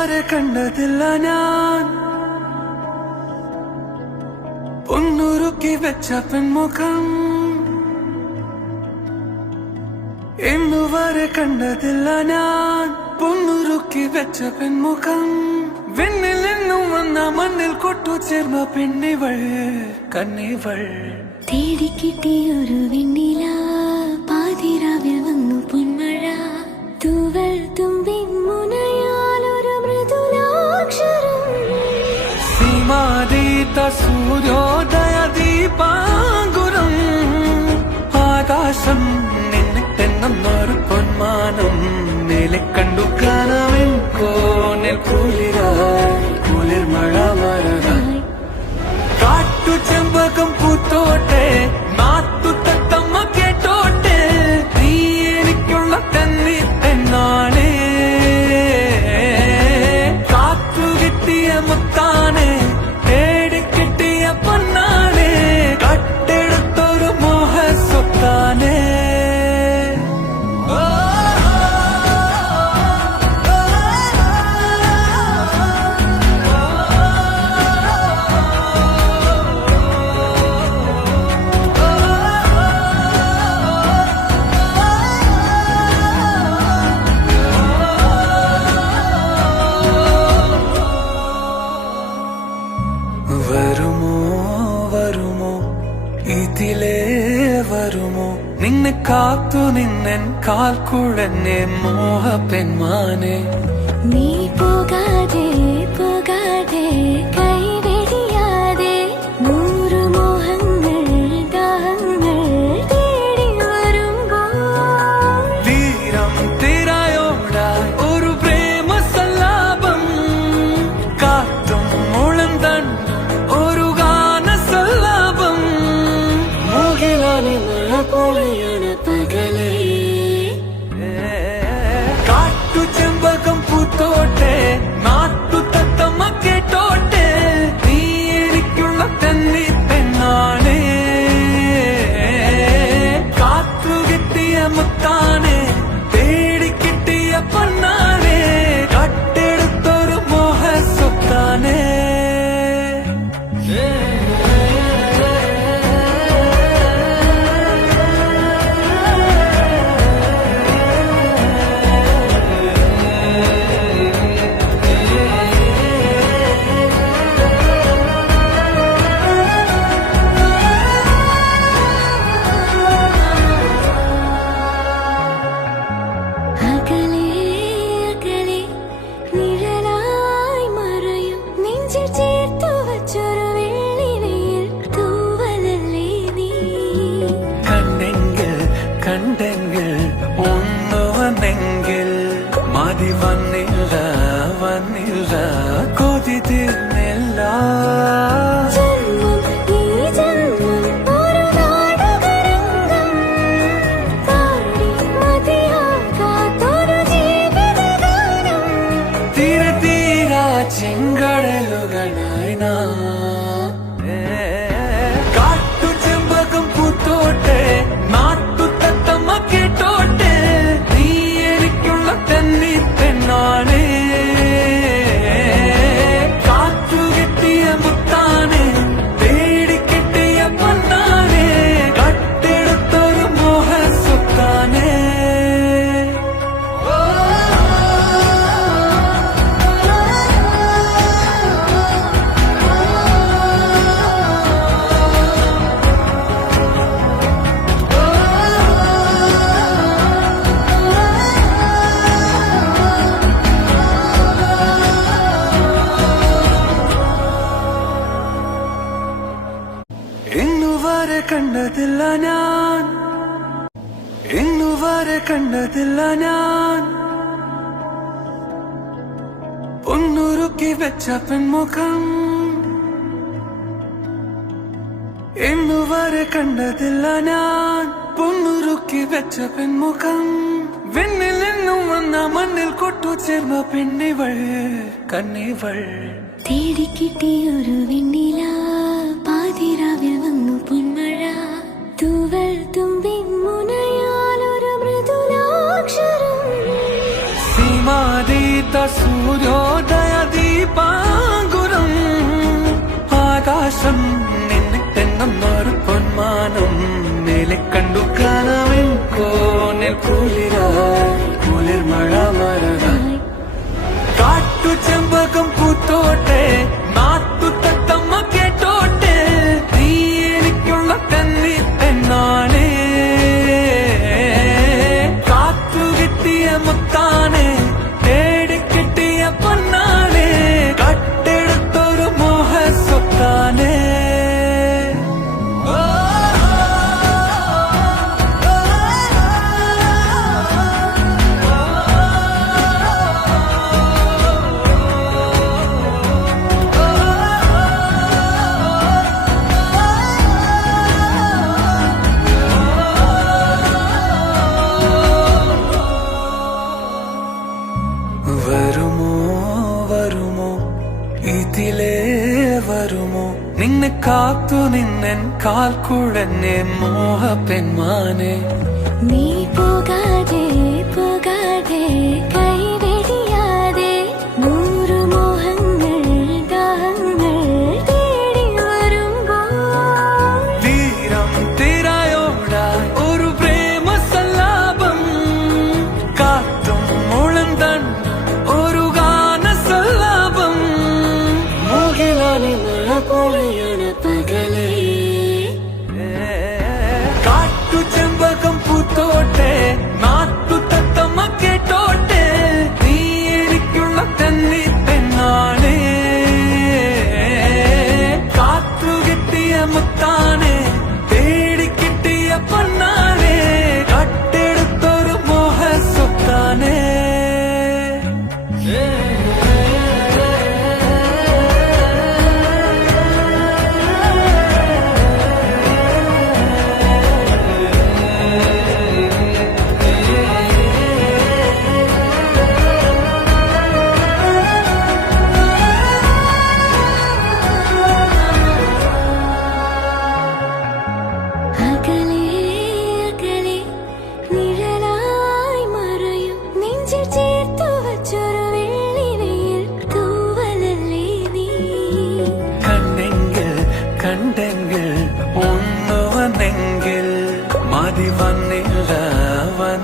വരെ കണ്ടതില്ല ഞാൻ പൊന്നുരുക്കി വെച്ച പെൺമുഖം ഇന്നുവരെ കണ്ടതില്ല ഞാൻ പൊന്നുരുക്കി വെച്ച പെൺമുഖം വെണ്ണിൽ നിന്നും വന്ന മണ്ണിൽ കൊട്ടു ചേർന്ന പെണ്ണിവൾ കണ്ണിവൾ തേടിക്കിട്ടിയൊരു വെണ്ണില പാതിരാവിൽ വന്നു പൊന്മഴ തൂവൽ തുമ്പിൻ മുനയാലൊരു മൃദുലാക്ഷരം സീമാതീത സൂര്യോദയ ദീപാങ്കുരം ആകാശം നിന്നിട്ടെന്നൊരു പൊന്മാനം മേലെ കണ്ടു കാണാൻ കോണിൽ കുളിരായി കുളിർ മഴ മഴകായി കാട്ടു ചെമ്പകം പൂത്തോട്ടെ നാട്ടു തത്തമ്മ കേട്ടോട്ടെ നീ എനിക്കുള്ള തന്നി പെണ്ണാണേ കാത്തു കിട്ടിയ മുത്താനെ തേടി കിട്ടിയ പൊന്നാണേ കട്ടെടുത്തൊരു മോഹ സ്വത്താനേ വരുമോ വരുമോ ഇതിലേ വരുമോ നിന്നെ കാത്തു നിന്നൻ കാൽക്കുഴന്നെ മോഹ പെൺമാനെ നീ പോകാതെ പോകാതെ കൈവെടിയാതെ നൂറു മോഹങ്ങൾ ദാഹങ്ങൾ തേടി വരുമ്പോൾ തീരം തിരയോടായി ഒരു പ്രേമ സല്ലാപം കാറ്റും മുളം തണ്ടും ഒരു ഗാന സല്ലാപം മുകിലാനി മഴ പോലെയാണ് പകലേ കാട്ടു ചെമ്പകം പൂത്തോട്ടെ നാട്ടു തത്തമ്മ കേട്ടോട്ടെ നീ എനിക്കുള്ള തന്നി പെണ്ണാണേ കാത്തു കിട്ടിയ മുത്താനെ തേടി കിട്ടിയ പൊന്നാനെ കട്ടെടുത്തൊരു മോഹ സ്വത്താനേ അകലെ അകലെ നിഴലായി മറയും നെഞ്ചിൽ ചേർത്തു വച്ചൊരു വെള്ളിവെയിൽ തൂവലല്ലേ നീ കണ്ടെങ്കിൽ കണ്ടെങ്കിൽ ഒന്നു വന്നെങ്കിൽ മതി വന്നില്ല വന്നില്ല കൊതി തീർന്നില്ല ജന്മം ഈ ജന്മം ഒരു നാടകരംഗം പാടി മതിയാകാത്തൊരു ജീവിതഗാനം തീര തീരാ ചെങ്കടലുകളായി കാട്ടു ചെമ്പകം പൂത്തോട്ടെ നാട്ടു തത്തമ്മ കേട്ടോട്ടെ നീ എനിക്കുള്ള തന്നി പെണ്ണാണേ കാത്തു കിട്ടിയ മുത്താനെ തേടി കിട്ടിയ പൊന്നാനെ കട്ടെടുത്തൊരു മോഹ സ്വത്താനേ ഇന്നുവരെ കണ്ടതില്ല ഞാൻ ഇന്നുവരെ കണ്ടതില്ല ഞാൻ പൊന്നുരുക്കി വെച്ച പെൺമുഖം ഇന്നുവരെ കണ്ടതില്ല ഞാൻ പൊന്നുരുക്കി വെച്ച പെൺമുഖം വെണ്ണിൽ നിന്നും വന്ന മണ്ണിൽ കൊട്ടു ചേർന്ന പെണ്ണിവൾ കണ്ണിവൾ തേടിക്കിട്ടിയൊരു വെണ്ണില പാതിരാവിൽ വന്നു പൊന്മഴ തൂവൽ തുമ്പിൻ മുനയാലൊരു മൃദുലാക്ഷരം സീമാതീത ഇന്നത്തെ സൂര്യോദയ ദീപാങ്കുരം ആകാശം നിന്നിട്ടെന്നൊരു പൊന്മാനം മേലെ കണ്ടു കനവിൻ കോണിൽ കുളിരായി കുളിർ മഴ മരനായി കാട്ടു ചെമ്പകം പൂത്തോട്ടെ നാട്ടു തത്തമ്മ കേട്ടോട്ടെ നീ എനിക്കുള്ള കന്നി പെണ്ണാണേ കാത്തു കിട്ടിയ മുത്താനെ തേടി കിട്ടിയ പൊന്നാനെ കട്ടെടുത്തൊരു മോഹ സ്വത്താനേ വരുമോ വരുമോ ഇതിലേ വരുമോ നിന്നെ കാത്തു നിന്നൻ കാൽ കുഴന്നെ മോഹ പെൺമാനെ നീ പോകാതെ പോകാതെ കൈവെടിയാതെ നൂറു മോഹങ്ങൾ ദാഹങ്ങൾ തേടി വരുമ്പോൾ തീരം തീരായോടായി ഒരു പ്രേമ സല്ലാപം കാറ്റും മുളന്തൻ ഒരു ഗാന സല്ലാപം മുകിലാനി മഴ പൊളിയണ പകലേ കാട്ടു ചെമ്പകം പൂത്തോട്ടെ നാട്ടു തത്തമ്മ കേട്ടോ